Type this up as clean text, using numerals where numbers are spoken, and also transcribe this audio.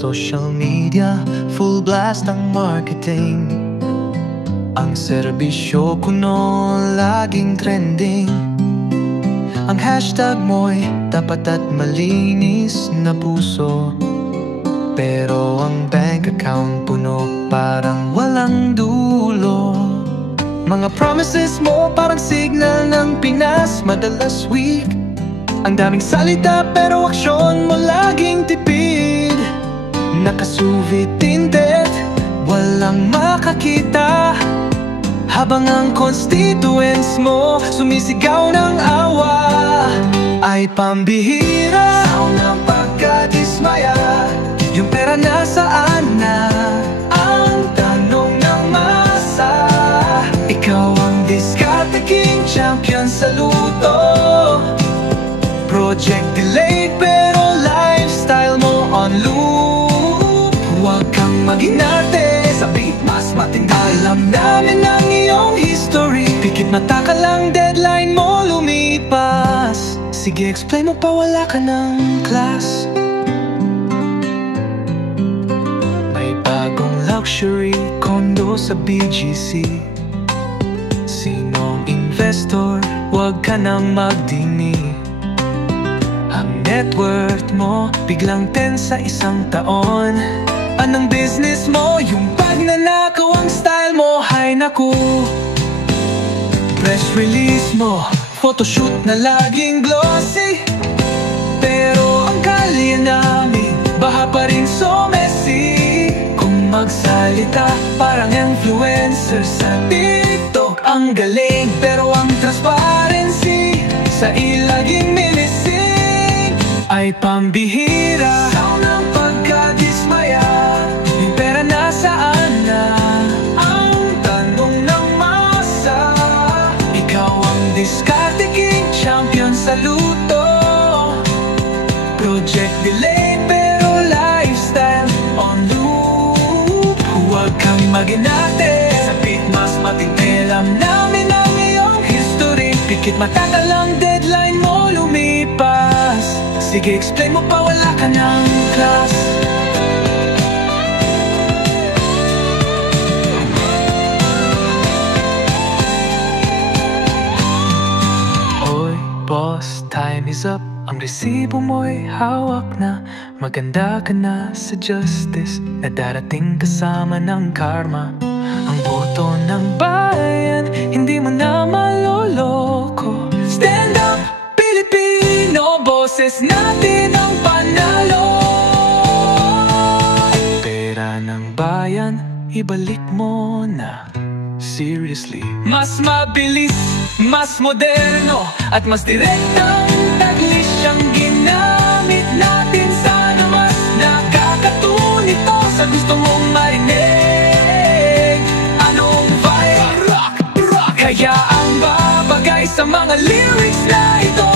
social media, full blast ang marketing. Ang serbisyo kuno laging trending. Ang hashtag mo'y tapat at malinis na puso, pero ang bank account puno parang walang dulo. Mga promises mo parang signal ng Pinas, madalas weak. Ang daming salita pero aksyon mo laging tipid. Nakasuvi tinted, walang makakita, habang ang constituents mo sumisigaw ng awa. Ay pambihira sound ng pagkadismaya, yung pera nasaan na? Ang tanong ng masa. Ikaw ang diskarte king, champion sa luto. Project delayed pero lifestyle mo on loop. Huwag kang mag-inarte, sa beat mas matindi. Alam namin ang iyong history, pikit mata ka lang, deadline mo lumipas. Sige, explain mo pa, wala ka ng class. May bagong luxury condo sa BGC. Sinong investor, huwag ka nang magdini. Ang net worth mo biglang 10 sa isang taon. Anong business mo? Yung pagnanakaw ang style mo, hay naku. Press release mo, photoshoot na laging glossy, pero ang kalye namin baha pa rin so messy. Kung magsalita parang influencer sa TikTok, ang galing, pero ang transparency sa ilaging minising. Ay pambihira sound ng pagkadismaya, yung pera nasaan na? Ang tanong ng masa. Ikaw ang diskarte king, champion sa luto. Project delayed pero lifestyle on loop. Huwag kang mag-inate, sa beat mas matindi. Alam namin ang iyong history, pikit mata ka lang, deadline mo lumipas. Sige, explain mo pa, wala ka ng class. Oy, boss, time is up. Ang resibo mo'y hawak na. Maganda ka na sa justice na darating kasama ng karma. Ang boto ng bayan, hindi mo na maloloko. Stand up, Pilipino, boses natin ang panalo. Pera ng bayan, ibalik mo na. Seriously, mas mabilis, mas moderno, at mas direktang taglis siyang ginamit natin. Sana mas nakakatulong ito sa gusto mong marinig. Anong vibe? Rock, rock. Kaya ang babagay sa mga lyrics na ito